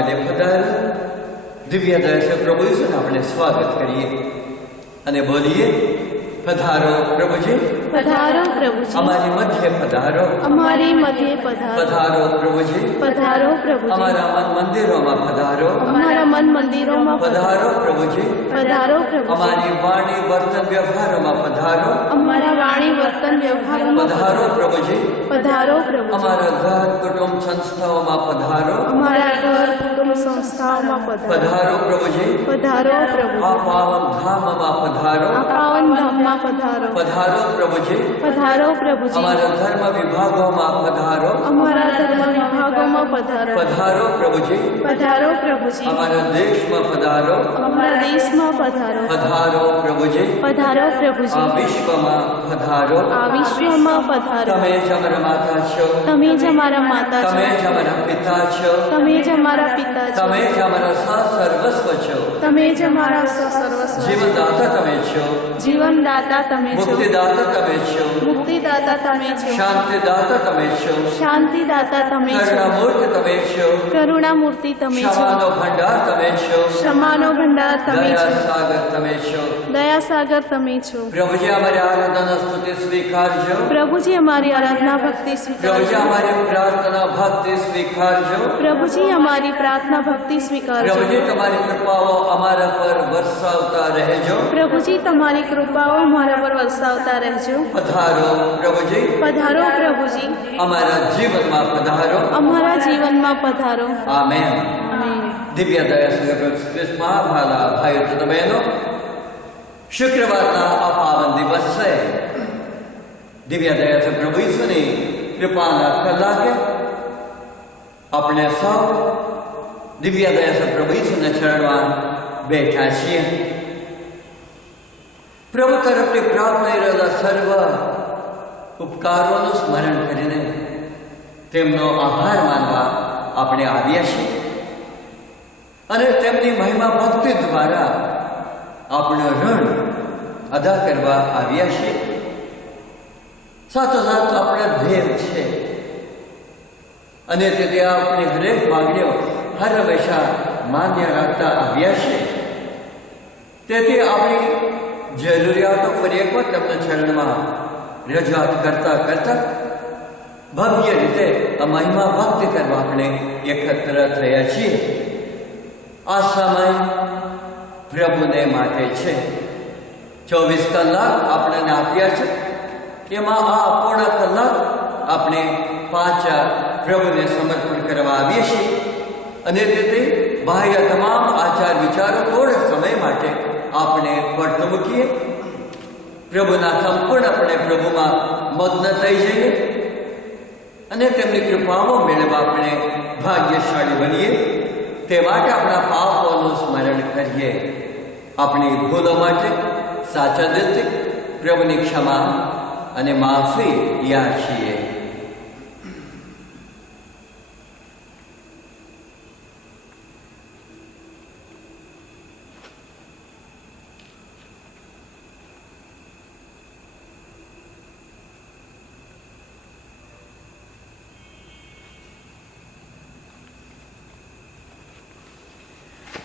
મધ્ય પધારો. દિવ્ય દર્શન પ્રભુ ઈસુનું આપણે સ્વાગત કરીએ અને બોલીએ, પધારો પ્રભુજી, પધારો પ્રભુજી, અમારી મધ્ય પધારો, અમારી મધ્ય પધારો, પધારો પ્રભુજી, પધારો પ્રભુજી, અમારા મન મંદિરોમાં પધારો, અમારા મન મંદિરોમાં પધારો પ્રભુજી, પધારો પ્રભુજી, અમારી વાણી વર્તન વ્યવહારોમાં પધારો, અમારા વાણી વર્તન વ્યવહારોમાં પધારો પ્રભુજી, પધારો પ્રભુજી, અમારા ઘર કુટુંબ સંસ્થાઓમાં પધારો, અમારા ઘર કુટુંબ સંસ્થાઓમાં પધારો, પધારો પ્રભુજી, પધારો આ પ્રભુજી, પાવન ધામમાં પધારો, આ પાવન ધામમાં પધારો, પધારો પ્રભુજી, પધારો પ્રભુજી, અમારા ધર્મ વિભાગોમાં પધારો, અમારા ધર્મ વિભાગોમાં પધારો, પધારો પ્રભુજી, પધારો પ્રભુજી, અમારા દેશમાં પધારો, અમારા દેશમાં પધારો, પધારો પ્રભુજી, પધારો આ પ્રભુજી, વિશ્વમાં પધારો. આ વિશ્વમાં પધારો. તમે જ અમારા માતા છો, તમે જ અમારા માતા છો, તમે જ અમારા પિતા છો, તમે જ અમારા પિતા છો, તમે જ અમારા સર્વસ્વ છો, તમે જ અમારા સર્વસ્વ છો. જીવનદાતા તમે છો, જીવનદાતા તમે છો, મુક્તિદાતા તમે છો, મુક્તિદાતા તમે છો, શાંતિદાતા તમે છો, શાંતિદાતા તમે છો, કરુણામૂર્તિ તમે છો, કરુણામૂર્તિ તમે છો, ક્ષમાનો ભંડાર તમે છો, ક્ષમાનો ભંડાર તમે છો, દયા સાગર તમે છો. દયાસાગર તમે છો. પ્રભુજી અમારી આરાધના સ્તુતિ સ્વીકારજો, પ્રભુજી અમારી આરાધના ભક્તિ પ્રભુજી સ્વીકારજો. અમારી પ્રાર્થના ભક્તિ સ્વીકારજો. પ્રભુજી અમારી પ્રાર્થના ભક્તિ સ્વીકારજો. પ્રભુજી તમારી કૃપાઓ અમારા પર વરસાવતા રહેજો. પ્રભુજી તમારી કૃપાઓ અમારા પર વરસાવતા રહેજો. પધારો પ્રભુજી, પધારો પ્રભુજી, અમારા જીવનમાં પધારો. અમારા જીવનમાં પધારો. આમેન. આમેન. દિવ્ય દયા ક્રિસ્મા ભાલા ભાઈઓ તથા બહેનો, શુક્રવારના આ પાવન દિવસ છે. દિવ્ય દયા પ્રભુ ઈસુની કૃપાના કલાકે આપણે સૌ દિવ્ય દયા પ્રભુ ઈસુના ચરણમાં બેઠા છીએ. પ્રભુ તરફથી પ્રાપ્ત થઈ રહેલા સર્વ ઉપકારોનું સ્મરણ કરીને તેમનો આભાર માનવા આપણે આવ્યા છીએ અને તેમની મહિમા ભક્તિ દ્વારા આપણું ઋણ અદા કરવા આવ્યા છીએ. સાથોસાથ આપણા ધ્યેય છે અને તેથી આપણી હરેક માગણીઓ હર હંમેશા માન્ય રાખતા આવ્યા છે. તેથી આપણી જરૂરિયાતો ફરી એકવાર તેમના ચરણમાં રજૂઆત કરતા કરતા ભવ્ય રીતે આ મહિમા ભક્તિ કરવા આપણે એકત્ર થયા છીએ. આ સમય પ્રભુને માટે છે. 24 કલાક આપણને આપ્યા છે, એમાં આ અપૂર્ણ કલાક આપણે પાછા પ્રભુને સમર્પણ કરવા આવીએ છીએ અને તેથી બાહ્ય તમામ આચાર વિચારો થોડા સમય માટે આપણે પડતો મૂકીએ, પ્રભુના સંપૂર્ણપણે પ્રભુમાં મગ્ન થઈ જઈએ અને તેમની કૃપાઓ મેળવવા આપણે ભાગ્યશાળી બનીએ. તે માટે આપણા પાપોનું સ્મરણ કરીએ. આપણી ભૂલો માટે સાચા દિલથી પ્રભુની ક્ષમા અને માફી યાચીએ.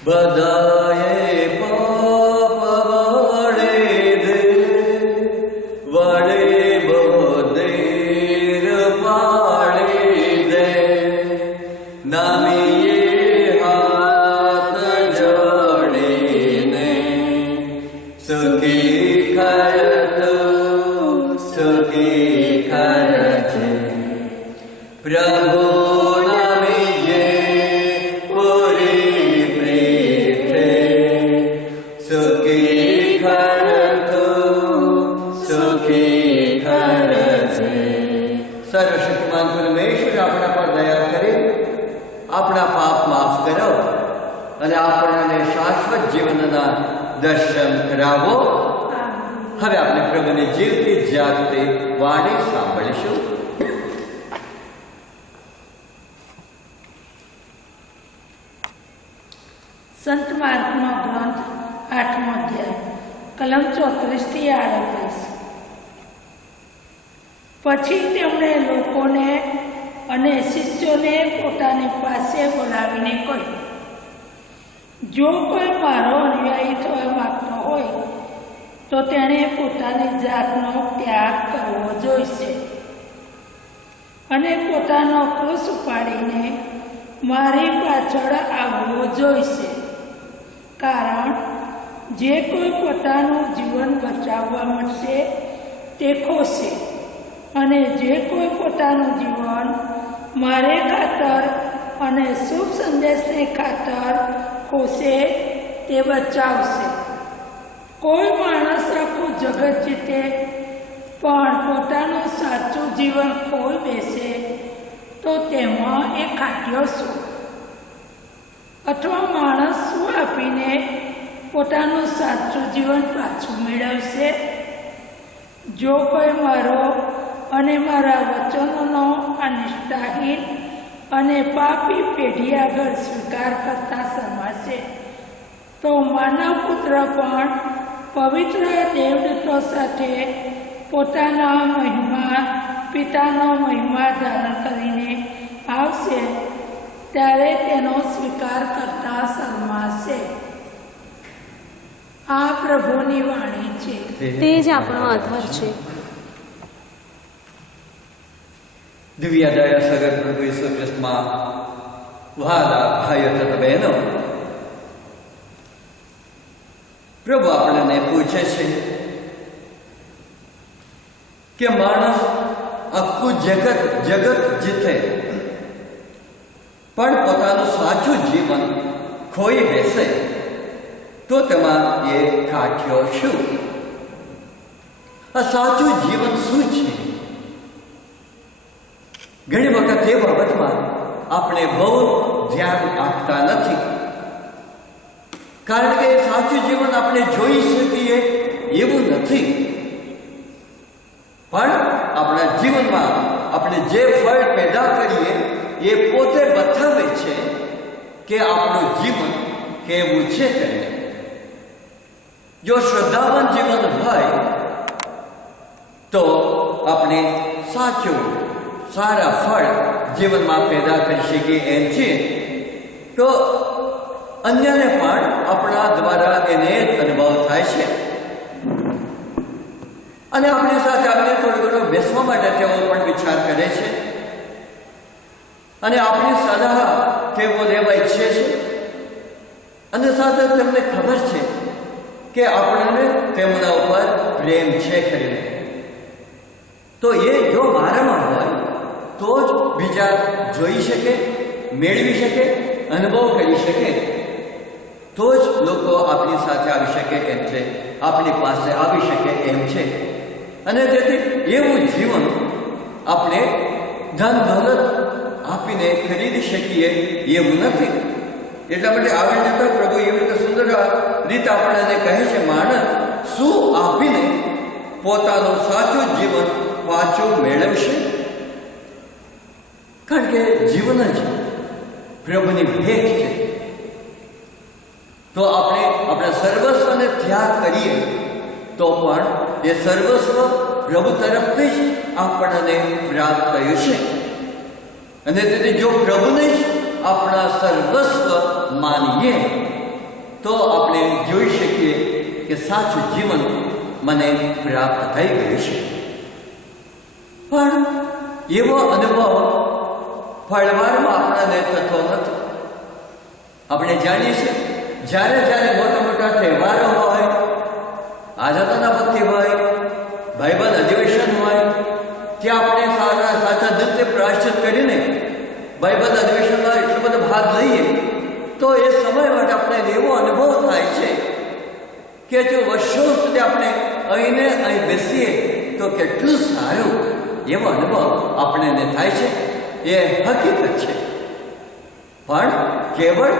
બધાએ પાપ વળે દે, વળે બધેર પાડી દે, નામીએ હાથ જોડીને સુખી કર તું, સુખી કર છે પ્રભુ. સર્વશક્તિમાન પરમેશ્વર આપણા પર દયા કરે, આપણા પાપ માફ કરો અને આપણને શાશ્વત જીવનના દર્શન કરાવો. હવે આપણે પ્રભુની જીવતી જાગતી વાણી સાંભળીશું. સંત માર્કનો ગ્રંથ 8મો અધ્યાય, કલમ 34 થી 38. પછી તેમણે લોકોને અને શિષ્યોને પોતાની પાસે બોલાવીને કહ્યું, જો કોઈ મારો અનુયાયી થવા માંગતો હોય તો તેણે પોતાની જાતનો ત્યાગ કરવો જોઈશે અને પોતાનો ક્રૂસ ઉપાડીને મારી પાછળ આવવો જોઈશે. કારણ જે કોઈ પોતાનું જીવન બચાવવા માંગશે તે ખોશે, અને જે કોઈ પોતાનું જીવન મારે ખાતર અને શુભ સંદેશને ખાતર ખોશે તે બચાવશે. કોઈ માણસ આખું જગત જીતે પણ પોતાનું સાચું જીવન ખોઈ બેસે તો તેમાં એ ખાટ્યો શું? અથવા માણસ શું આપીને પોતાનું સાચું જીવન પાછું મેળવશે? જો કોઈ મારો અને મારા વચનોનો અનિષ્ઠાહીન અને પાપી પેઢી આગળ સ્વીકાર કરતા સમાશે તો માનવ પુત્ર પણ પવિત્ર દેવદૂતો સાથે પોતાના મહિમા પિતાનો મહિમા ધારણ કરીને આવશે ત્યારે તેનો સ્વીકાર કરતા શરમાશે. આ પ્રભુની વાણી છે. તે જ આપણો આધાર છે. દિવ્ય દયા સગર પ્રભુ ઈસુ ખ્રિસ્તમાં વહાલા ભાઈઓ તથા બહેનો, પ્રભુ આપણને પૂછે છે કે માણસ આખું જગત જીતે પણ પોતાનું સાચું જીવન ખોઈ બેસે તો તેમાં એ કાઠ્યો શું? આ સાચું જીવન શું છે? ઘણી વખત એ બાબતમાં આપણે બહુ ધ્યાન આપતા નથી, કારણ કે સાચું જીવન આપણે જોઈ શકીએ એવું નથી. પણ આપણા જીવનમાં આપણે જે ફળ પેદા કરીએ એ પોતે બતાવે છે કે આપણું જીવન કેવું છે. કરીને જો શ્રદ્ધાવાન જીવન હોય તો આપણે સારા ફળ જીવનમાં પેદા કરી શકીએ એમ છે. તો અન્યને પણ આપણા દ્વારા એને જ અનુભવ થાય છે, અને આપણી સાથે આપણે થોડું ઘણું બેસવા માટે તેઓ પણ વિચાર કરે છે, અને આપણી સલાહ તેઓ લેવા ઈચ્છે છે, અને સાથે તેમને ખબર છે કે આપણને તેમના ઉપર પ્રેમ છે કરીને. તો એ જો મારામાં હોય તો જ બીજા જોઈ શકે, મેળવી શકે, અનુભવ કરી શકે, તો જ લોકો આપણી સાથે આવી શકે એમ છે, આપણી પાસે આવી શકે એમ છે. અને તેથી એવું જીવન આપણે ધન દોલત આપીને ખરીદી શકીએ એવું નથી. એટલા માટે આગળ જતા પ્રભુ એવી રીતે સુંદર રીતે આપણને કહે છે, માણસ શું આપીને પોતાનું સાચું જીવન પાછું મેળવશે? કારણ કે જીવન જ પ્રભુની ભેટ છે. તો આપણે આપણા સર્વસ્વને ત્યાગ કરીએ તો પણ એ સર્વસ્વ પ્રભુ તરફથી જ આપણને પ્રાપ્ત થયું છે. અને તેથી જો પ્રભુને જ આપણા સર્વસ્વ માનીએ તો આપણે જોઈ શકીએ કે સાચું જીવન મને પ્રાપ્ત થઈ ગયું છે. પણ એવો અનુભવ ફળવારમાં આપણને થતો નથી. આપણે જાણીએ છીએ જ્યારે મોટા તહેવારો હોય, આરાધના ભક્તિ હોય, ભાઈબંધ અધિવેશન હોય, ત્યાં આપણે સાચા દિલથી પ્રાયશ્ચિત કરીને ભાઈબંધ અધિવેશનમાં એટલો બધો ભાગ લઈએ તો એ સમય માટે આપણે એવો અનુભવ થાય છે કે જો વર્ષો સુધી આપણે અહીં બેસીએ તો કેટલું સારું એવો અનુભવ આપણને થાય છે. એ હકીકત છે. પણ કેવળ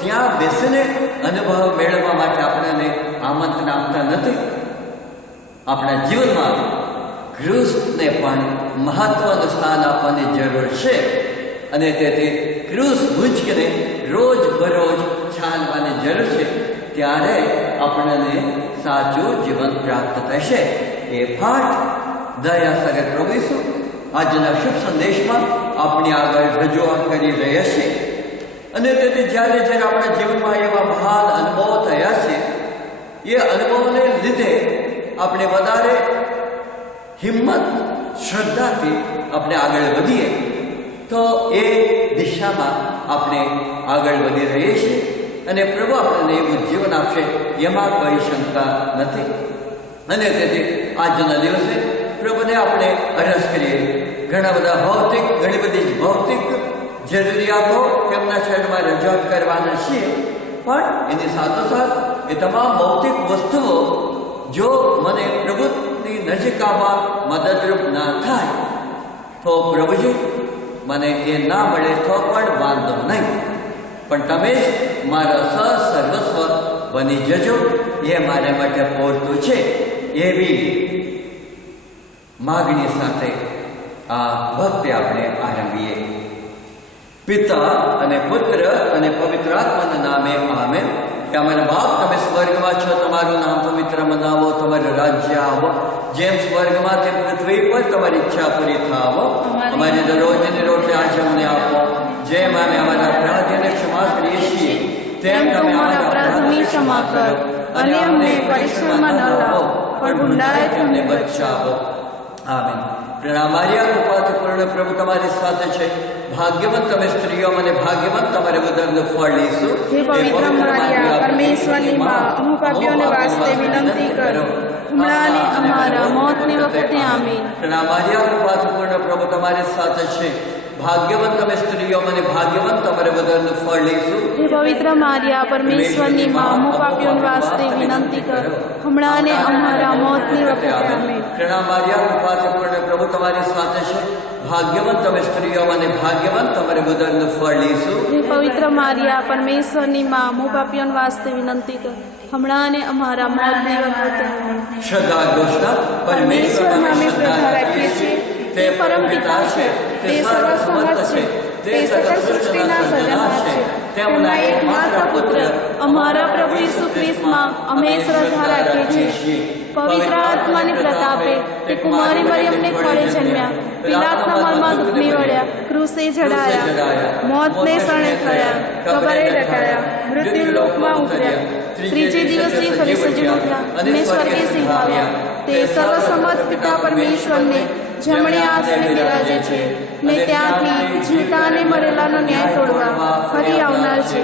ત્યાં બેસીને અનુભવ મેળવવા માટે આપણને આમંત્રણ આપતા નથી. આપણા જીવનમાં ક્રૂસને પણ મહત્વનું સ્થાન આપવાની જરૂર છે, અને તેથી ક્રૂસ ભૂંચકીને રોજ બરોજ ચાલવાની જરૂર છે. ત્યારે આપણને સાચું જીવન પ્રાપ્ત થશે. એ પાઠ દયા સગત પ્રભુ ઈસુ આજના શુભ સંદેશમાં આપણી આગળ રજૂઆત કરી રહ્યા છે. અને તેથી જ્યારે જ્યારે આપણા જીવનમાં એવા મહાન અનુભવો થયા છે, એ અનુભવોને લીધે આપણે વધારે હિંમત, શ્રદ્ધાથી આપણે આગળ વધીએ તો એ દિશામાં આપણે આગળ વધી રહીએ છીએ અને પ્રભુ આપણને એવું જીવન આપશે એમાં કોઈ શંકા નથી. અને તેથી આજના દિવસે પ્રભુને આપણે અરજ કરીએ. ઘણી બધી ભૌતિક જરૂરિયાતો તેમના શહેરમાં રજૂઆત કરવાના છીએ, પણ એની સાથોસાથ એ તમામ ભૌતિક વસ્તુઓ જો મને પ્રભુની નજીક આવવા મદદરૂપ ના થાય તો પ્રભુજી મને એ ના મળે તો પણ વાંધો નહીં, પણ તમે જ મારા સર્વસ્વ બની જજો, એ મારા માટે પૂરતું છે. એવી માગણી સાથે આ ભક્તિ આપણે આરંભીએ. પિતા અને પુત્ર અને પવિત્ર આત્માના નામે આમેન. કે અમારા બાપ, તમે સ્વર્ગમાં છો, તમારું નામ પવિત્ર મનાવો, તમારું રાજ્ય આવો, જેમ સ્વર્ગમાં તેમ પૃથ્વી પર તમારી ઈચ્છા પૂરી થાવો. અમારી દરરોજની રોટલી આજે અમને આપો, જેમ અમે અમારા અપરાધીઓને ક્ષમા કરીએ છીએ તેમ તમે અમારા અપરાધોની ક્ષમા કરો, અને અમને પરીક્ષામાં ન લાવો પણ બુંડાઈથી અમને બચાવો. આમેન. પ્રણામ મારિયા, કૃપાથી પૂર્ણ પ્રભુ તમારી સાથે છે. ભાગ્યવંત તમે સ્ત્રીઓ અને ભાગ્યવંત તમારે ઉદરનું ફળ લીશું. હે પવિત્ર મારિયા, પરમેશ્વરની માં, અમુક પાપીઓને વાસ્તે વિનંતી કરો, હમણાં અને અમારા મોતની વખતે આમીન. પ્રણામ મારિયા, કૃપાથી પૂર્ણ પ્રભુ તમારી સાથે છે. ભાગ્યવંત તમે સ્ત્રીઓ અને ભાગ્યવંત તમારે ઉદરનું ફળ લીશું. હે પવિત્ર મારિયા, પરમેશ્વરની માં, અમુક પાપીઓને વાસ્તે વિનંતી કરો, હમણાં અને અમારા મોતની વખતે આમીન. પ્રણામ મારિયા, કૃપાથી પૂર્ણ પ્રભુ તમારી સાથે છે. ભાગ્યવંત તમે સ્ત્રીઓ અને ભાગ્યવંત તમારે ઉદરનું ફળ લીશું. હે પવિત્ર મારિયા, પરમેશ્વરની માં, અમુક પાપીઓને વાસ્તે વિનંતી કરો, હમણાં અને અમારા મોતની વખતે આમીન. શ્રદ્ધા ઘોષણા. પરમેશ્વરમાં અમે શ્રદ્ધા રાખીએ છીએ, તે પરમ પિતા છે, તે સર્વસમર્થ છે, તે સકળ સૃષ્ટિના સર્જનહાર છે, તેમના એકમાત્ર પુત્ર અમારા પ્રભુ ઈસુ ખ્રિસ્તમાં અમે શ્રદ્ધા રાખીએ છીએ. પવિત્ર આત્માની પ્રતાપે તે કુમારી મરિયમને ખોળે જન્મ્યા, પિલાતના મરમાં દુઃખની વળ્યા, ક્રૂસે ચડાયા, મોતને શરણે થયા, કબરે રખાયા, મૃત્યુ લોકમાં ઉતર્યા, ત્રીજે દિવસે ફરી સજીવ ઉઠ્યા અને સ્વર્ગે સિંહાવ્યા. તે સર્વસમર્થ પિતા પરમેશ્વરને જમણે આસને બિરાજે છે, ને ત્યાંથી જીવતા અને મરેલાનો ન્યાય તોડવા ફરી આવનાર છે.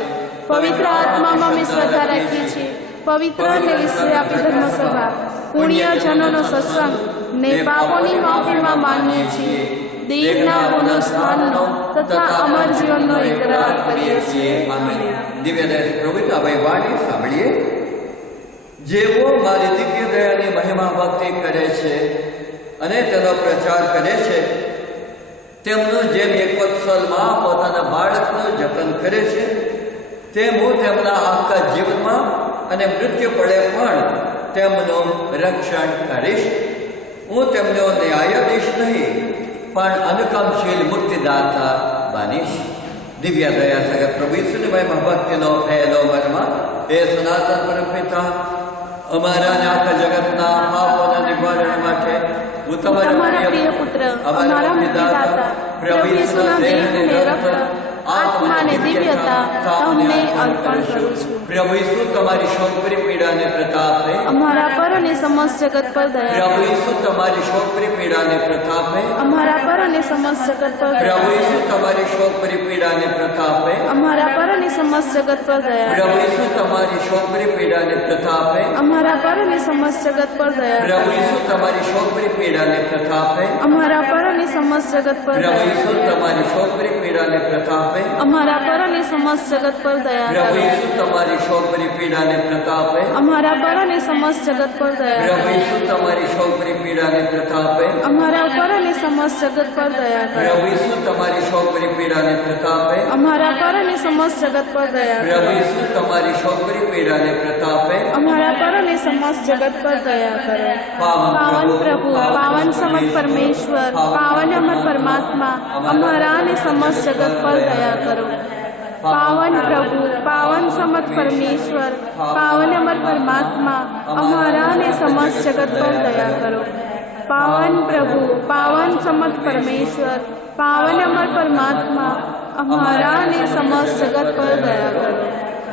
પવિત્ર આત્મામાં અમે શ્રદ્ધા રાખીએ છીએ, પવિત્ર અને વિશ્વવ્યાપી ધર્મસભા, પુણ્યજનોનો સત્સંગ ને પાપોની માફીમાં માનીએ છીએ. દેવના પુનઃસ્થાનનો તથા અમર જીવનનો ઇકરાર કરીએ છીએ. આમેન. દિવ્ય પ્રભુતા વાણી સાંભળીએ. જેઓ મારી દિવ્ય દયાની મહિમા ભક્તિ કરે છે અને તેનો પ્રચાર કરે છે, તેમનું જેમ એક વત્સલમાં પોતાના બાળકનું જતન કરે છે, તેમ હું તેમના આખા જીવનમાં અને મૃત્યુ પડે પણ તેમનું રક્ષણ કરીશ. હું તેમનો ન્યાયાધીશ નહીં પણ અનુકંપશીલ મુક્તિદાતા બનીશ. દિવ્ય દયા સગત પ્રભુ ઈસુની મહિમા ભક્તિનો પહેલો મર્મ એ સનાતન પરમ પિતા, અમારા અને આખા જગતના પાપોના નિવારણ માટે હું તમારા પ્રિય પુત્ર, અમારા મુક્તિદાતા પ્રભુ ઈસુના દેહ અને રક્ત, આત્મા અને દિવ્યતા તમને અર્પણ કરું છું. પ્રભુ ઈસુ તમારી શોકભરી પીડાને પ્રતાપે અમારા પર અને સમસ્ત જગત પર દયા. પ્રભુ ઈસુ તમારી શોકભરી પીડાને પ્રતાપે અમારા પર અને સમસ્ત જગત પર દયા. પ્રભુ ઈસુ તમારી શોકભરી પીડાને પ્રતાપે અમારા પર અને સમસ્ત જગત પર દયા. પ્રભુ ઈસુ તમારી શોકભરી પીડાને પ્રતાપે અમારા પર અને સમસ્ત જગત પર દયા. પ્રભુ ઈસુ તમારી શોકભરી પીડાને પ્રતાપે અમારા પર અને સમસ્ત જગત પર પ્રભુ દયા. ઈસુ તમારી શોકભરી પીડાને પ્રતાપે અમારા પર અને સમસ્ત જગત પર દયા. પ્રભુ ઈસુ તમારી શોકભરી પીડાને પ્રતાપે અમારા પર અને સમસ્ત જગત પર દયા. પ્રભુ ઈસુ તમારી શોકભરી પીડાને પ્રતાપે અમારા પર અને સમસ્ત જગત પર દયા કરો. પ્રભુ ઈસુ તમારી શોકભરી પીડાને પ્રતાપે અમારા પર અને સમસ્ત જગત પર દયા કરો. પ્રભુ ઈસુ તમારી શોકભરી પીડાને પ્રતાપે અમારા પર અને સમસ્ત જગત પર દયા કરો. પાવન પ્રભુ, પાવન સમત પરમેશ્વર, પાવન અમર પરમાત્મા, અમારા અને સમસ્ત જગત પર દયા કરો. પાવન પ્રભુ, પાવન સમત પરમેશ્વર, પાવન અમર પરમાત્મા, અમારા અને સમસ્ત જગત પર દયા કરો. પાવન પ્રભુ, પાવન સમત પરમેશ્વર, પાવન અમર પરમાત્મા, અમારા અને સમસ્ત જગત પર દયા કરો.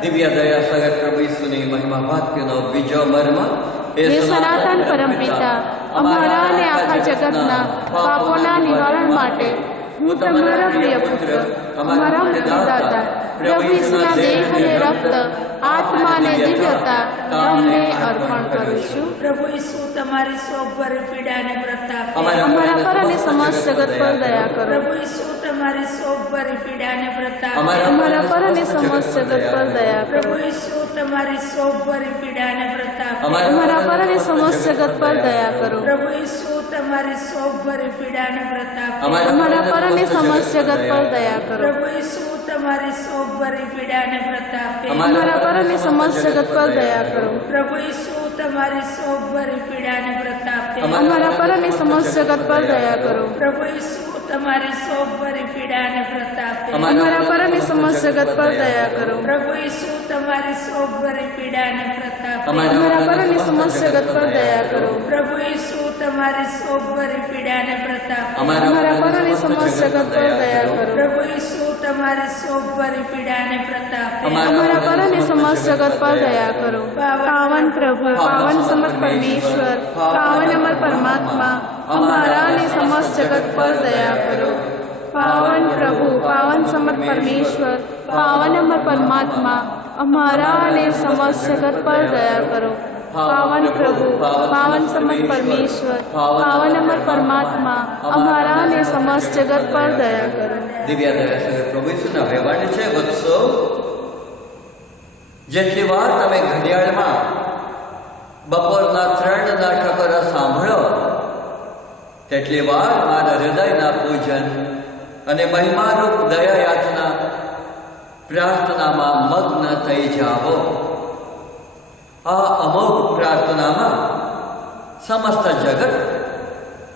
દિવ્ય દયા સગત પ્રભુ ઈસુની મહિમા વાક્યનો બીજો મર્મ હે સનાતન પરમપિતા, અમારા અને આખા જગતના પાપોના નિવારણ માટે હું તમારા પ્રિય પુત્ર, અમારા મુક્તિદાતા પ્રભુ ઈસુના દેહ અને રક્ત, આત્મા અને દિવ્યતા તમને અર્પણ કરું છું. પ્રભુ ઈસુ તમારી શોભભરી પીડા અને પ્રતાપ અમારા પર અને સમસ્ત જગત પર દયા કરો. પ્રભુ ઈસુ તમારી શોભભરી પીડા અને પ્રતાપ અમારા પર અને સમસ્ત જગત પર દયા કરો. પ્રભુ ઈસુ તમારી શોભભરી પીડા અને પ્રતાપ અમારા પર અને સમસ્ત જગત પર દયા કરો. પ્રભુ ઈસુ તમારી શોભભરી પીડા અને પ્રતાપ અમારા પર અને સમસ્ત જગત પર દયા કરો. પ્રભુ ઈસુ તમારી શોભભરી પીડા અને પ્રતાપ અમારા પર અને સમસ્ત જગત પર દયા કરો. પ્રભુ ઈસુ તમારી શોભભરી પીડા અને પ્રતાપ અમારા પર અને સમસ્ત જગત પર દયા કરો. પ્રભુ ઈસુ તમારી શોભભરી પીડા અને પ્રતાપ અમારા પર અને સમસ્ત જગત પર દયા કરો. પ્રભુ ઈસુ તમારી શોભભરી પીડા અને પ્રતાપ અમારા પર અને સમસ્ત જગત પર દયા કરો. પ્રભુ ઈસુ તમારી શોભભરી પીડા અને પ્રતાપ અમારા પર અને સમસ્ત જગત પર દયા કરો. પ્રભુ ઈસુ તમારી શોભભરી પીડા અને પ્રતાપ અમારા પર અને સમસ્ત જગત પર દયા કરો. પાવન પ્રભુ, પાવન સમર્થ પરમેશ્વર, પાવન અમર પરમાત્મા, અમારા અને સમસ્ત જગત પર દયા કરો. પાવન પ્રભુ, પાવન સમર્થ પરમેશ્વર, પાવન અમર પરમાત્મા, અમારા અને સમસ્ત જગત પર દયા કરો. પાવન પ્રભુ, પાવન સમર્થ પરમેશ્વર, પાવન અમર પરમાત્મા, અમારા અને સમસ્ત જગત પર દયા કરો. દિવ્ય દયા સગત પ્રભુ ઈસુના વહેવાટ છે વત્સો, જેટલી વાર તમે ઘડિયાળમાં બપોરના 3 ટકોરા સાંભળો તેટલી વાર મારા હૃદયના પૂજન અને મહિમારૂપ દયા યાચના પ્રાર્થનામાં મગ્ન થઈ જાઓ. આ અમોઘ પ્રાર્થનામાં સમસ્ત જગત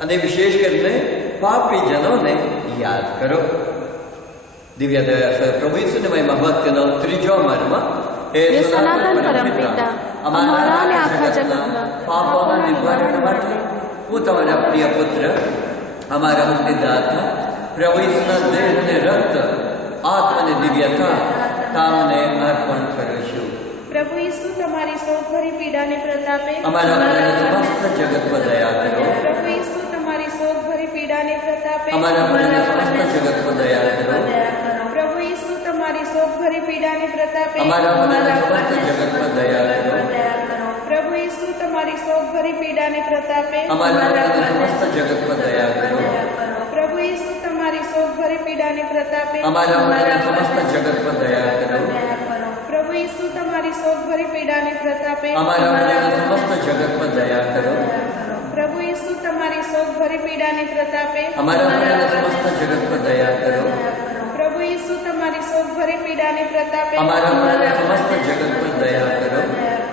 અને વિશેષ કરીને પાપીજનોને યાદ કરો. દિવ્ય દયા સર પ્રભુ ઈસુની મહિમા ભક્તિનો ત્રીજો મર્મ હે સનાતન પરમપિતા, અમારા અને આખા જગતના પાપોના નિવારણ માટે હું તમારા પ્રિય પુત્ર, અમારા મુક્તિદાતા પ્રભુ ઈસુના દેહ અને રક્ત, આત્મા અને દિવ્યતા તમને અર્પણ કરું છું. પ્રભુ ઈસુ તમારી શોકભરી પીડાને પ્રતાપે અમારા સમસ્ત જગત પર દયા કરો. પ્રભુ ઈસુ તમારી શોકભરી પીડાને પ્રતાપે અમારા સમસ્ત જગત પર દયા કરો. પ્રભુ ઈસુ તમારી શોકભરી પીડાને પ્રતાપે અમારા સમસ્ત જગત પર દયા કરો. પ્રભુ ઈસુ તમારી શોકભરી પીડાને પ્રતાપે અમારા સમસ્ત જગત પર દયા કરો. પ્રભુ ઈસુ તમારી શોકભરી પીડાને પ્રતાપે અમારા સમસ્ત જગત પર દયા કરો. પ્રભુ ઈસુ તમારી શોકભરી પીડાને પ્રતાપે અમારા સમસ્ત જગત પર દયા કરો. પ્રભુ ઈસુ તમારી શોકભરી પીડાને પ્રતાપે અમારા સમસ્ત જગત પર દયા કરો. પ્રભુ ઈસુ તમારી શોકભરી પીડાને પ્રતાપે અમારા સમસ્ત જગત પર દયા કરો.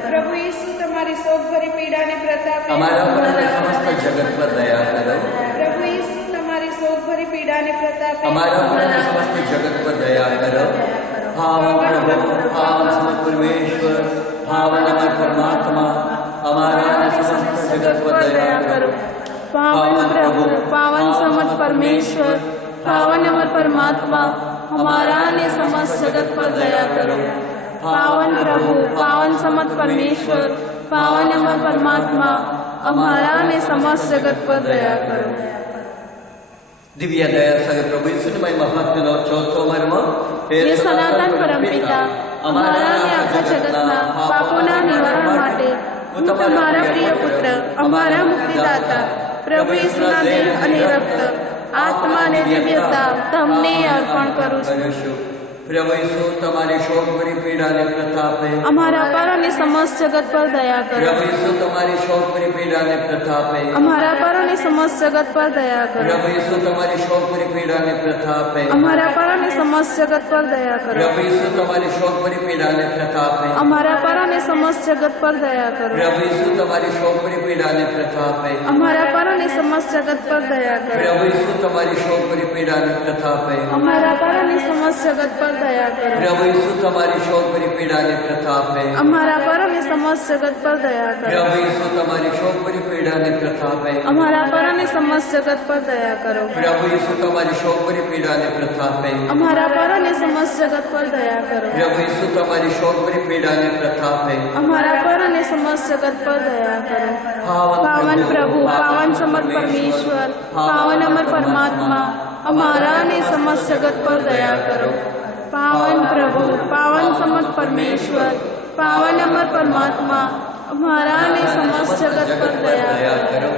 પ્રભુ ઈસુ તમારી શોકભરી પીડાને પ્રતાપે અમારા સમસ્ત જગત પર દયા કરો. પ્રભુ ઈસુ તમારી શોકભરી પીડાને પ્રતાપે અમારા સમસ્ત જગત પર દયા કરો. પાવન પ્રભુ, પાવન સમર્થ પરમેશ્વર, પાવન અમર પરમાત્મા, અમારા સમસ્ત જગત પર દયા કરો. પાવન પ્રભુ, પાવન સમર્થ પરમેશ્વર, પાવન અમર પરમાત્મા, અમારા અને સમસ્ત જગત પર દયા કરો. પાવન પ્રભુ, પાવન સમર્થ પરમેશ્વર, પાવન અમર પરમાત્મા, અમારા અને સમસ્ત જગત પર દયા કરો. દિવ્ય દયા સગત પ્રભુ ઈસુની મહિમા ભક્તિનો ચોથો મર્મ હે સનાતન પરમપિતા, અમારા અને આખા જગતના પાપોના નિવારણ માટે હું તમારા પ્રિય પુત્ર, અમારા મુક્તિદાતા પ્રભુ ઈસુના દેહ અને રક્ત, આત્મા અને દિવ્યતા તમને અર્પણ કરું છું. પ્રભુ ઈસુ તમારી શોકભરી પીડાને પ્રતાપે અમારા પર અને સમસ્ત જગત પર દયા કરો. પ્રભુ ઈસુ તમારી શોકભરી પીડાને પ્રતાપે અમારા પર અને સમસ્ત જગત પર દયા કરો. પ્રભુ ઈસુ તમારી શોકભરી પીડાને પ્રતાપે અમારા પર અને સમસ્ત જગત પર દયા કરો. પ્રભુ ઈસુ તમારી શોકભરી પીડાને પ્રતાપે અમારા પર અને સમસ્ત જગત પર દયા કરો. પ્રભુ ઈસુ તમારી શોકભરી પીડાને પ્રતાપે અમારા પર અને સમસ્ત જગત પર દયા કરો. પ્રભુ ઈસુ તમારી શોકભરી પીડાને પ્રતાપે અમારા પર અને સમસ્ત જગત પર દયા કરો. પ્રભુ ઈસુ તમારી શોકભરી પીડાને પ્રતાપે અમારા પર અને અને સમસ્ત જગત પર દયા કરો. પ્રભુ ઈસુ તમારી શોકભરી પીડાને પ્રતાપે અમારા પર અને સમસ્ત જગત પર દયા કરો. પ્રભુ ઈસુ તમારી શોકભરી પીડાને પ્રતાપે અમારા પર અને સમસ્ત જગત પર દયા કરો. પ્રભુ ઈસુ તમારી શોકભરી પીડાને પ્રતાપે અમારા પર અને સમસ્ત જગત પર દયા કરો. પાવન પ્રભુ, પાવન સમર્થ પરમેશ્વર, પાવન અમર પરમાત્મા, અમારા અને સમસ્ત જગત પર દયા કરો. પાવન પ્રભુ, પાવન સમર્થ પરમેશ્વર, પાવન અમર પરમાત્મા, અમારા અને સમસ્ત જગત પર દયા કરો.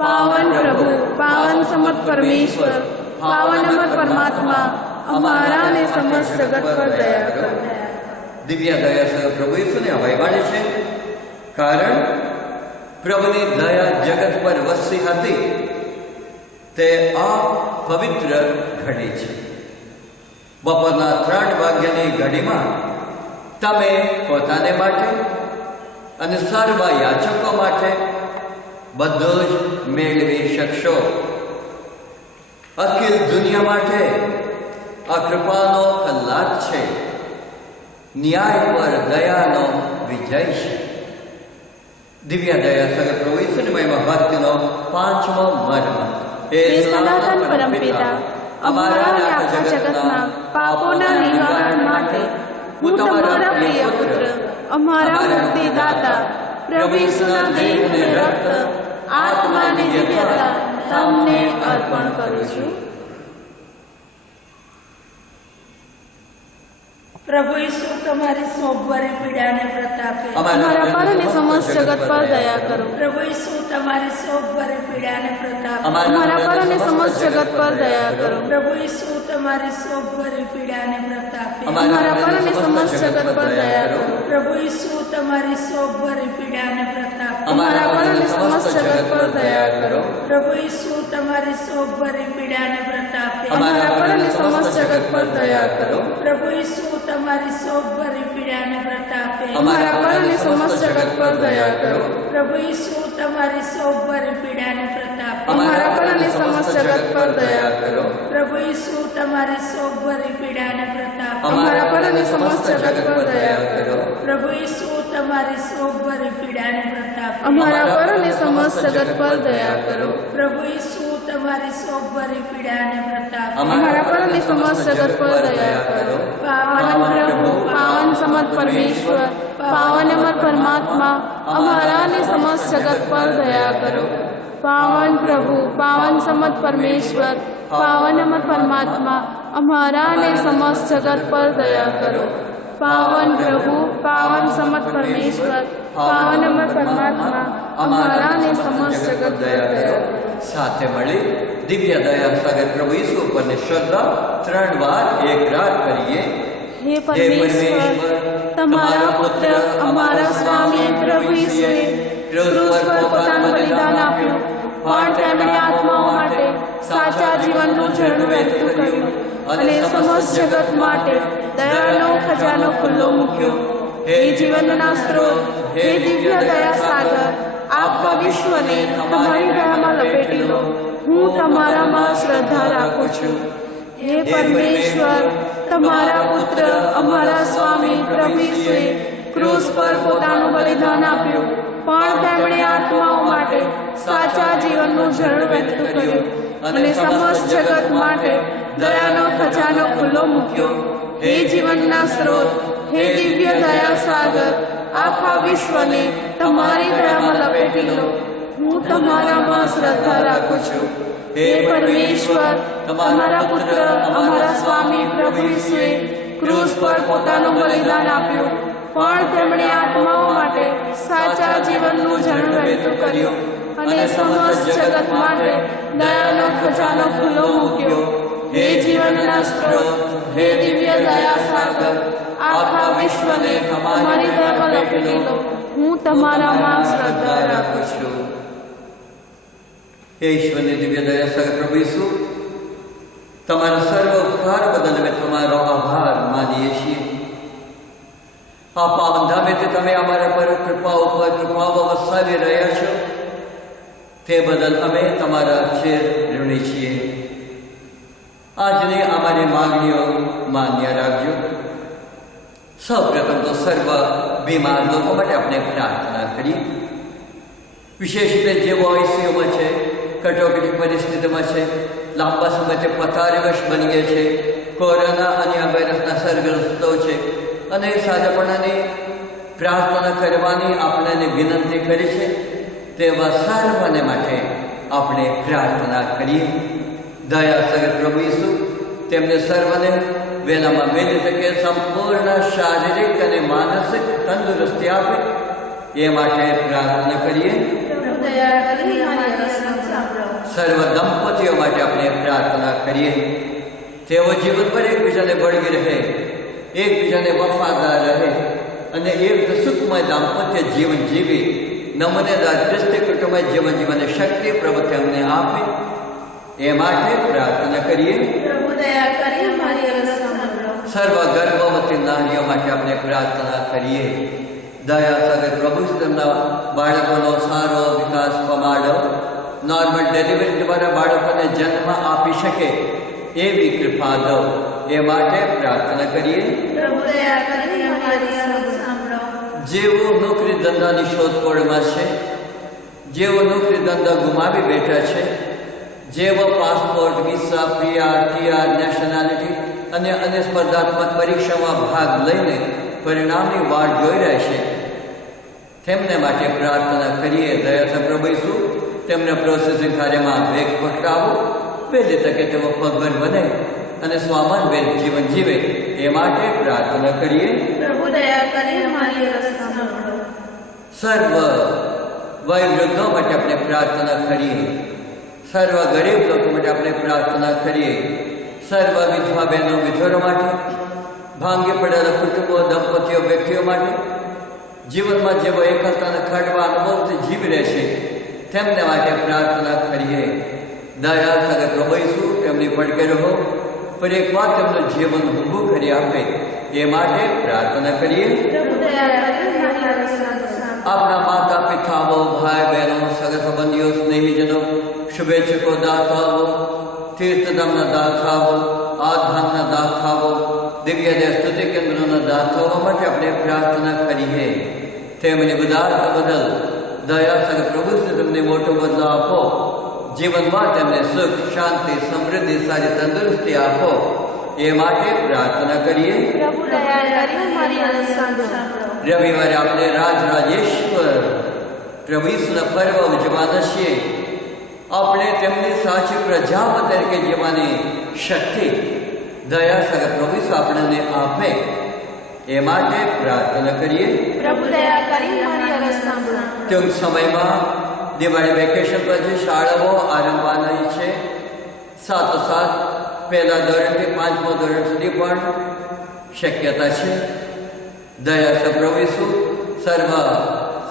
પાવન પ્રભુ, પાવન સમર્થ પરમેશ્વર, પાવન અમર પરમાત્મા, અમારા અને સમસ્ત જગત પર દયા કરો. દિવ્ય દયા સહ પ્રભુ ઈસુને વહેવાડે છે, કારણ પ્રભુની દયા જગત પર વસી હતી તે આ પવિત્ર ઘડી છે. બપોરના 3 વાગ્યાની ઘડીમાં તમે પોતાને માટે અને સર્વ યાચકો માટે બધું જ મેળવી શકશો. અખિલ દુનિયા માટે આ કૃપાનો કલાક છે. ન્યાય પર દયાનો વિજય છે. દિવ્ય દયા સગત પ્રભુ ઈસુની મહિમા ભક્તિનો 5મો મર્મ. હે સનાતન પરમપિતા, અમારા અને આખા જગતના પાપોના નિવારણ માટે હું તમારા પ્રિય પુત્ર, અમારા મુક્તિદાતા પ્રભુ ઈસુના દેહ અને રક્ત, આત્માની દિવ્યતા તમને અર્પણ કરું છું. પ્રભુ ઈસુ તમારી સોગવરી પીડાને પ્રતાપે અમારા પર અને સમસ્ત જગત પર દયા કરો. પ્રભુ ઈસુ તમારી સોગવરી પીડાને પ્રતાપે અમારા પર અને સમસ્ત જગત પર દયા કરો. પ્રભુ ઈસુ તમારી સોગવરી પીડાને પ્રતાપે અમારા પર અને સમસ્ત જગત પર દયા કરો. પ્રભુ ઈસુ તમારી સોગવરી પીડાને પ્રતાપે અમારા પર અને સમસ્ત જગત પર દયા કરો. પ્રભુ ઈસુ તમારી સોગવરી પીડાને પ્રતાપે અમારા પર અને સમસ્ત જગત પર દયા કરો. પ્રભુ ઈસુ તમારી સોગવરી પીડાને પ્રતાપે અમારા પર અને સમસ્ત જગત પર દયા કરો. પ્રભુ ઈસુ તમારી સોગવરી પીડાને પ્રતાપે અમારા પર અને સમસ્ત જગત પર દયા કરો. પ્રભુ ઈસુ તમારી સોગવરી પીડાને પ્રતાપે અમારા પર અને સમસ્ત જગત પર દયા કરો. પ્રભુ ઈસુ તમારી સોગવરી પીડાને પ્રતાપે અમારા પર અને સમસ્ત જગત પર દયા કરો. પ્રભુ ઈસુ તમારી સોગવરી પીડાને પ્રતાપે અમારા પર અને સમસ્ત જગત પર દયા કરો. પાવન પ્રભુ, પાવન સમર્થ પરમેશ્વર, પાવન અમર પરમાત્મા, અમારા અને સમસ્ત જગત પર દયા કરો. પાવન પ્રભુ, પાવન સમર્થ પરમેશ્વર, પાવન અમર પરમાત્મા, અમારા અને સમસ્ત જગત પર દયા કરો. પાવન પ્રભુ, પાવન સમર્થ પરમેશ્વર, પાવન અમર પરમાત્મા, અમારા અને સમસ્ત જગત પર દયા કરો. સાથે મળી દિવ્ય દયા સગત પ્રભુ ઈસુ ઉપરની શ્રદ્ધા 3 વાર એક રાત કરીએ. હે પરમેશ્વર, તમારા પુત્ર અમારા સ્વામી પ્રભુ ઈસુએ ક્રૂસ પર પોતાનું બલિદાન આપ્યું, પણ તેમણે આત્માઓ માટે સાચા જીવનનું ઝરણું વહેતું કર્યું અને સમસ્ત જગત માટે દયાનો ખજાનો ખુલ્લો મૂક્યો. હે જીવનના સ્ત્રોત, હે દિવ્ય દયા સાગર, આખા વિશ્વને તમારી દયામાં લપેટી લો. હું તમારામાં શ્રદ્ધા રાખું છું. હે પરમેશ્વર, તમારા પુત્ર અમારા સ્વામી પ્રભુ ઈસુએ ક્રૂસ પર પોતાનું બલિદાન આપ્યું, પણ તેમણે આત્માઓ માટે સાચા જીવનનું ઝરણું વહેતું કર્યું અને સમસ્ત જગત માટે દયાનો ખજાનો ખુલ્લો મૂક્યો. હે જીવનના સ્ત્રોત, હે દિવ્ય દયા સાગર, આખા વિશ્વને તમારી દયામાં લપેટી લો. હું તમારામાં શ્રદ્ધા રાખું છું. હે પરમેશ્વર, તમારા પુત્ર અમારા સ્વામી પ્રભુ ઈસુએ ક્રૂસ પર પોતાનું બલિદાન આપ્યું, પણ તેમણે આત્માઓ માટે સાચા જીવનનું ઝરણું વહેતું કર્યું અને સમસ્ત જગત માટે દયાનો ખજાનો ખુલ્લો મૂક્યો. હે જીવનના સ્ત્રોત, હે દિવ્ય દયા સાગર, આખા વિશ્વને તમારી દયામાં લપેટી લો. હું તમારામાં શ્રદ્ધા રાખું છું. હે ઈશ્વરની દિવ્ય દયા સગત પ્રભુ ઈસુ, તમારા સર્વ ઉપકાર બદલ અમે તમારો આભાર માનીએ છીએ. આ પાવન ધામેથી તમે અમારા પર કૃપાઓ વરસાવી રહ્યા છો, તે બદલ અમે તમારા ચેર ઋણી છીએ. આજની અમારી માંગણીઓ માન્ય રાખજો. સૌ પ્રથમ તો સર્વ બીમાર લોકો માટે આપણે પ્રાર્થના કરીએ. વિશેષ રીતે જેઓ આઈસીયુમાં છે, કટોકટી પરિસ્થિતિમાં છે, લાંબા સમયથી પથારીવશ બની ગયા છે, કોરોના અને આ વાયરસના સરગ્રસ્તો છે, અને સાજાપણાની પ્રાર્થના કરવાની આપણને વિનંતી કરી છે. તેવા સર્વને માટે આપણે પ્રાર્થના કરીએ. દયા સગત પ્રભુ ઈસુ તેમને સર્વને વહેલામાં વહેલી તકે સંપૂર્ણ શારીરિક અને માનસિક તંદુરસ્તી આપે એ માટે પ્રાર્થના કરીએ. સર્વ દંપતીઓ માટે આપણે પ્રાર્થના કરીએ. તેઓ જીવનભર એકબીજાને વળગી રહે, એકબીજાને વફાદાર રહે અને એક સુખમય દાંપત્ય જીવન જીવી નમૂનેદાર ક્રિસ્તી કુટુંબ જીવન જીવનની શક્તિ પ્રભુ તેમને આપે એ માટે પ્રાર્થના કરીએ. સર્વ ગર્ભવતી નારીઓ માટે આપણે પ્રાર્થના કરીએ. દયા સગત પ્રભુ તેમના બાળકોનો સારો વિકાસ પમાડો, નોર્મલ ડિલિવરી દ્વારા બાળકોને જન્મ આપી શકે એવી કૃપા દો એ માટે પ્રાર્થના કરીએ. જેઓ નોકરી ધંધાની શોધખોળમાં છે, જેઓ નોકરી ધંધા ગુમાવી બેઠા છે, જેઓ passport, visa, PR, TR, nationality અને અન્ય સ્પર્ધાત્મક પરીક્ષામાં ભાગ લઈને પરિણામની વાટ જોઈ રહ્યા છે, તેમને માટે પ્રાર્થના કરીએ. દયાથી પ્રભુ ઈસુ તેમને પ્રોસેસિંગ કાર્યમાં વેગ પકડાવો, વહેલી તકે તેઓ પગભર બને અને સ્વામાનભેર જીવન જીવે એ માટે પ્રાર્થના કરીએ. સર્વ વયવૃદ્ધો માટે આપણે પ્રાર્થના કરીએ. સર્વ ગરીબ લોકો માટે આપણે પ્રાર્થના કરીએ. સર્વ વિધવા બહેનો, વિધવરો માટે, ભાંગી પડેલા કુટુંબો, દંપતીઓ, વ્યક્તિઓ માટે, જીવનમાં જેવો એકલતાના ખડવા અનુભવથી જીવી રહે છે તેમને માટે પ્રાર્થના કરીએ. દયા સગત પ્રભુ ઈસુ તેમની પડકે રહો, પર એકવાર તેમનું જીવન ઊભું કરી આપે એ માટે પ્રાર્થના કરીએ. આપણા માતા પિતાઓ, ભાઈ બહેનો, સગા સંબંધીઓ, સ્નેહીજનો, શુભેચ્છકો, દાતાઓ, તીર્થધામના દાતાઓ, આધામના દાતાઓ, દિવ્ય સ્તુતિ કેન્દ્રોના દાતાઓ માટે આપણે પ્રાર્થના કરીએ. તેમની ઉદારતા બદલ દયા સગત પ્રભુ તમને મોટો બદલાવ આપો. જીવનમાં તેમને સુખ, શાંતિ, સમૃદ્ધિ, સારી તંદુરસ્તી આપો એ માટે પ્રાર્થના કરીએ. રવિવારે આપણે રાજરાજેશ્વર પ્રભુ ઈસુના પર્વ ઉજવવાના છીએ. આપણે તેમની સાચી પ્રજાઓ તરીકે જીવવાની શક્તિ દયા સગત પ્રભુ ઈસુ આપણને આપે એ માટે પ્રાર્થના કરીએ. ટૂંક સમયમાં દિવાળી વેકેશન પછી શાળાઓ આરંભવાની છે. સાથોસાથ પહેલા ધોરણથી 5મા ધોરણ સુધી પણ શક્યતા છે. દયા પ્રભુ ઈસુ સર્વ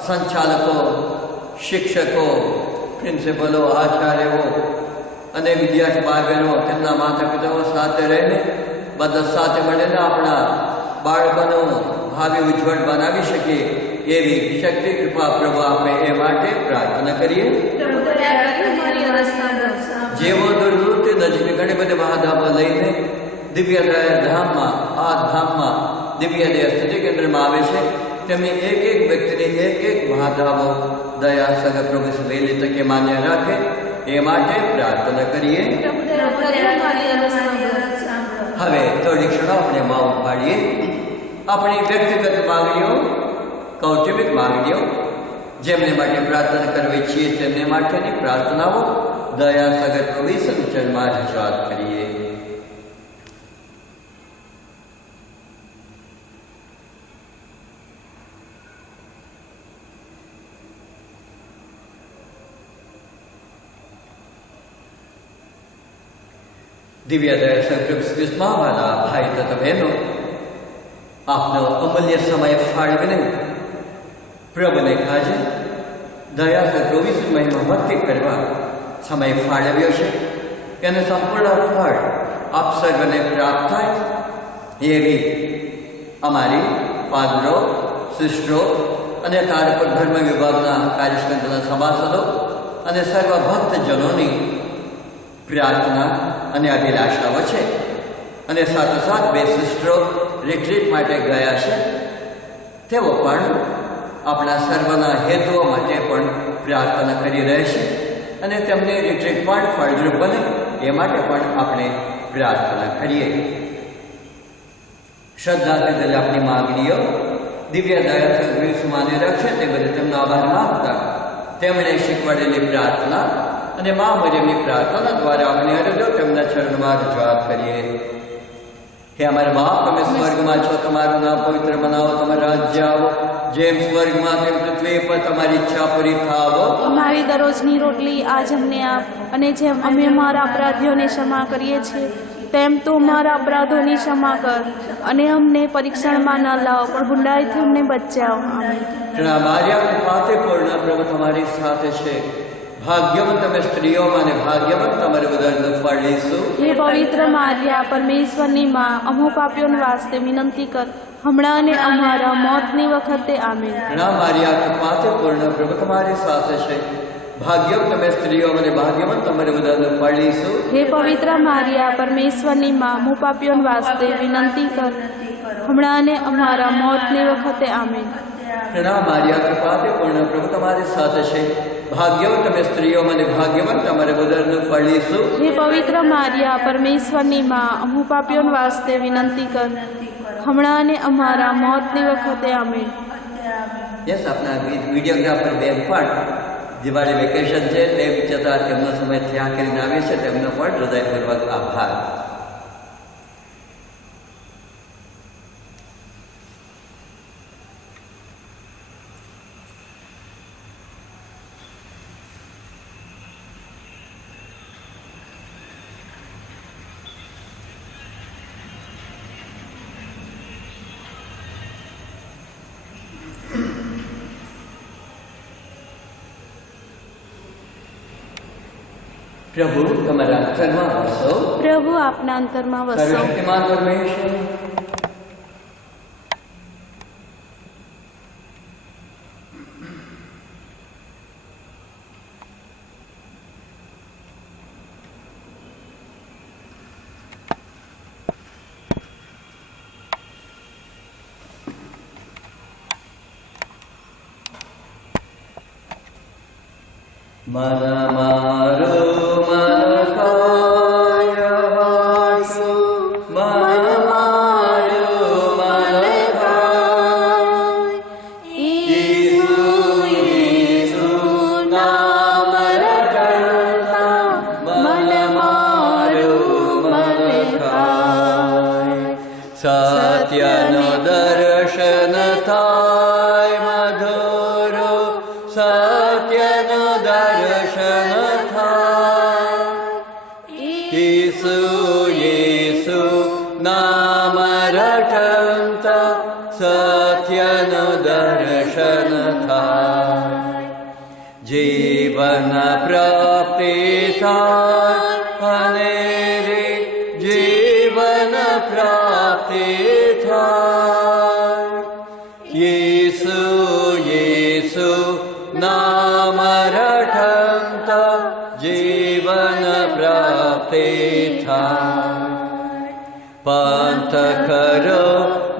સંચાલકો, શિક્ષકો, પ્રિન્સિપલો, આચાર્યો અને વિદ્યાર્થી ભાઈ બહેનો, તેમના માતા પિતાઓ સાથે રહીને બધા સાથે મળીને આપણા બાળકોનું ભાવિ ઉજ્જવળ બનાવી શકીએ એવી શક્તિ કૃપા પ્રભુ આપે એ માટે પ્રાર્થના કરીએ. જેવો દૂર દૂરથી નજીકની ઘણી બધી મહાધામો લઈને દિવ્ય ધામમાં, આ ધામમાં દિવ્ય સ્તુતિ કેન્દ્રમાં આવે છે, તેમની એક એક વ્યક્તિની એક એક મહાધામો દયા સગત પ્રભુ વહેલી તકે માન્ય રાખે એ માટે પ્રાર્થના કરીએ. હવે થોડી ક્ષણો આપણે મૌન પાડીએ. આપણી વ્યક્તિગત માંગણીઓ, કૌટુંબિક માંગણીઓ, જેમને માટે પ્રાર્થના કરવી છીએ તેમને માટેની પ્રાર્થનાઓ દયા સગત પ્રભુ ઈસુના ચરણમાં રજૂઆત કરીએ. દિવ્ય દયા સગત ક્રિસ્મા વાલા ભાઈ તથા બહેનો, આપનો અમૂલ્ય સમય ફાળવીને પ્રભુને આજે દયા પ્રભુ ઈસુ મહિમા ભક્તિ કરવા સમય ફાળવ્યો છે. એને સંપૂર્ણ ફળ આપ સર્વને પ્રાપ્ત થાય એવી અમારી પાદરો, સિસ્ટરો અને તારપુર ધર્મ વિભાગના કાર્યક્ષેત્રના સભાસદો અને સર્વ ભક્તજનોની પ્રાર્થના અને અભિલાષાઓ છે. અને સાથોસાથ બે સિસ્ટરો રિટ્રીટ માટે ગયા છે. તેઓ પણ આપણા સર્વના હેતુઓ માટે પણ પ્રાર્થના કરી રહેશે અને તેમને રિટ્રીટ પણ ફળદ્રુપ બને એ માટે પણ આપણે પ્રાર્થના કરીએ. શ્રદ્ધાથી દિલ આપણી માંગણીઓ દિવ્ય દયા વિશ્વમાને રક્ષે તે બદલ તેમનો આભાર માનતા તેમણે શીખવાડેલી પ્રાર્થના અને મા મરિયમની પ્રાર્થના દ્વારા આપણે અરજો તેમના ચરણમાં રજૂઆત કરીએ. હે અમારા બાપ, તમે સ્વર્ગમાં છો, તમારું નામ પવિત્ર બનાવો, તમારું રાજ્ય આવો, જેમ સ્વર્ગમાં તેમ પૃથ્વી પર તમારી ઈચ્છા પૂરી થાવો. અમારી દરરોજની રોટલી આજ અમને આપ, અને જેમ અમે અમારા અપરાધીઓને ક્ષમા કરીએ છીએ તેમ તું અમારા અપરાધોની ક્ષમા કર, અને અમને પરીક્ષણમાં ન લાવ પણ બુરાઈથી અમને બચાવ. આમેન. જણા માર્યા પાતે પૂર્ણ પ્રભુ તમારી સાથે છે, ભાગ્યવંત તમે સ્ત્રીઓમાં અને ભાગ્યવંત તમારે ઉદરનું ફળ લેશું. હે પવિત્ર મારિયા, પરમેશ્વરની માં, અમો પાપીઓને વાસ્તે વિનંતી કર, હમણાં અને અમારા મોતની વખતે. આમેન. જણા માર્યા પાતે પૂર્ણ પ્રભુ તમારી સાથે છે, ભાગ્યવંત તમે સ્ત્રીઓમાં અને ભાગ્યવંત તમારે ઉદરનું ફળ લેશું. હે પવિત્ર મારિયા, પરમેશ્વરની માં, અમો પાપીઓને વાસ્તે વિનંતી કર, હમણાં અને અમારા મોતની વખતે. આમેન. જણા માર્યા કૃપાતે પૂર્ણ પ્રભુ તમારી સાથે છે, ભાગ્યવંત તમે સ્ત્રીઓમાં અને ભાગ્યવંત તમારે ઉદરનું ફળ લેશું. હે પવિત્ર મારિયા, પરમેશ્વરની માં, અમો પાપીઓને વાસ્તે વિનંતી કર, હમણાં અને અમારા મોતની વખતે. આમેન. યસ, આપણા વિડીયોગ્રાફર બેન પણ દિવાળી વેકેશન છે તેમ છતાં તેમનો સમય ત્યાં કરીને આવે છે, તેમનો પણ હૃદયપૂર્વક આભાર. પ્રભુ તમારા અંતરમાં વસો. પ્રભુ આપના અંતરમાં વસો. સર્વશક્તિમાન પરમેશ્વર, મન મારું મન કાય વાસુ, મન મારું મન કાય, ઈસુ ઈસુ નામ રટતા, મન મારું મન કાય. સત્યનો દર્શન થાય મધુરો, સત્યનો દર્શન થાય, ઈસુ ઈસુ નામ રટતા, સત્યનો દર્શન થાય. જીવન પ્રાપ્તિ થાય અને રે જીવન પ્રાપ્તિ થાય, ઈસુ ઈસુ નામ રટતા, જીવન પ્રાપ્તિ થાય. પંથ કરો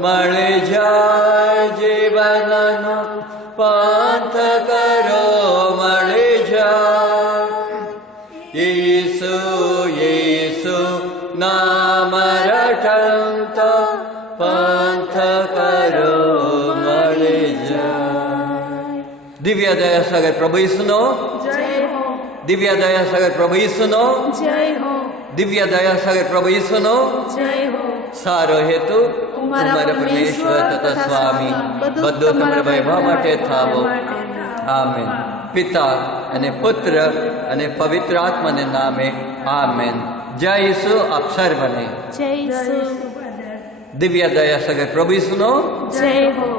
મળી જાય જીવનનો, પંથ કરો મળી જાય, ઈસુ ઈસુ નામ રટતા, પંથ કરો મળી જાય. દિવ્ય દયા સાગર પ્રભુ ઈસુનો જય હો. દિવ્ય દયા સાગર પ્રભુ ઈસુનો જય હો. દિવ્ય દયા સાગર પ્રભુ ઈસુનો જય હો. સારો હેતુ અમારા પરમેશ્વર તથા સ્વામી બધું તમારા વૈભવ માટે થાવો. આમેન. પિતા અને પુત્ર અને પવિત્ર આત્માને નામે. આમેન. જય ઈસુ આપ સર્વને. જય ઈસુ. દિવ્ય દયા સાગર પ્રભુ ઈસુનો જય હો.